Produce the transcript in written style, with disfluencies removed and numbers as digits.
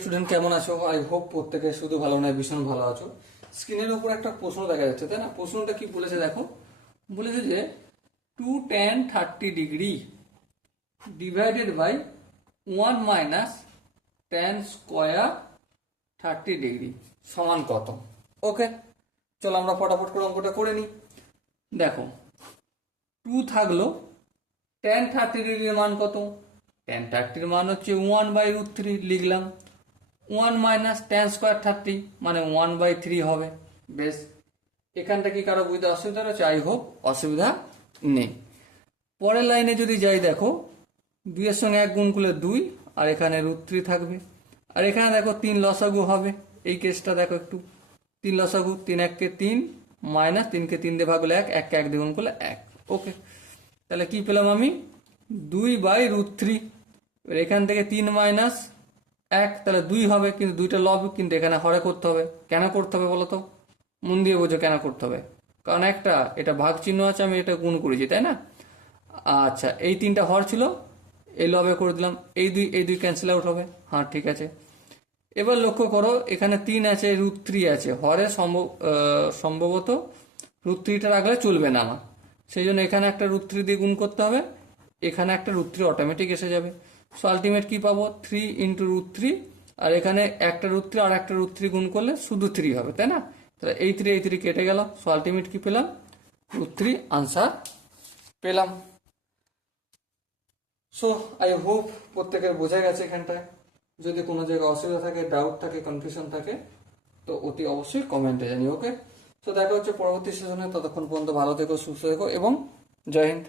Student কেমন আছো? I hope প্রত্যেকে শুধু ভালো নয় ভীষণ ভালো আছো। স্ক্রিনের উপর একটা প্রশ্ন দেখা যাচ্ছে, তাই না? প্রশ্নটা কি বলেছে দেখো, বলেছে যে 2tan30 divided by 1 minus tan square 30 সমান কত? ওকে, চলো আমরা ফটাফট করে অঙ্কটা করে নিই। দেখো 2 থাকলো, tan30 মান কত? tan30 মান হচ্ছে 1/√3, লিখলাম। 1 মাইনাস tan স্কোয়ার 30 মানে 1/3 হবে। বেশ, এখানটা কি কারো বুঝতে অসুবিধা রয়েছে? আই হোপ অসুবিধা নেই। পরের লাইনে যদি যাই, দেখো 2 এর সঙ্গে 1 গুণ করলে 2, আর এখানে √3 থাকবে। আর এখানে দেখো 3 লসাগু হবে। এই কেসটা দেখো একটু, 3 লসাগু, 3 1 কে 3 মাইনাস 3 কে 3 দিয়ে ভাগ হলে 1, 1 কে 1 দিয়ে গুণ করলে 1। ওকে, তাহলে কি পেলাম আমি? 2/√3। এখান থেকে 3 মাইনাস 1, তাহলে 2 হবে, কিন্তু 2টা লব, কিন্তু এখানে হরে করতে হবে। কেন করতে হবে বলো তো? মন দিয়ে বোঝো কেন করতে হবে। কারণ এটা ভাগ চিহ্ন আছে, আমি এটা গুণ করেছি, তাই না? আচ্ছা, এই 3টা হর ছিল, এই লবে করে দিলাম। এই দুই ক্যান্সেল আউট হবে। হ্যাঁ, ঠিক আছে। এবার লক্ষ্য করো, এখানে 3 আছে, √3 আছে, হরে সম্ভবত √3টা রাখলে চলবে না আমার, সেই জন্য এখানে একটা √3 দিয়ে গুণ করতে হবে, এখানে একটা √3 অটোমেটিক এসে যাবে। সো আলটিমেট কি পাবো? 3 × √3, আর এখানে একটা √3 আর একটা √3 গুণ করলে শুধু 3 হবে, তাই না? তাহলে এই 3 কেটে গেল। সো আলটিমেট কি পেলাম? √3 আনসার পেলাম। সো আই হোপ প্রত্যেকের বোঝা গেছে এখানটায়। যদি কোনো জায়গায় অসুবিধা থাকে, ডাউট থাকে, কনফিউশন থাকে, তো অতি অবশ্যই কমেন্টে জানিও। ওকে, তো দেখা হচ্ছে পরবর্তী সেশনে। ততক্ষণ পর্যন্ত ভালো থেকো, সুস্থ থেকো এবং জয় হিন্দ।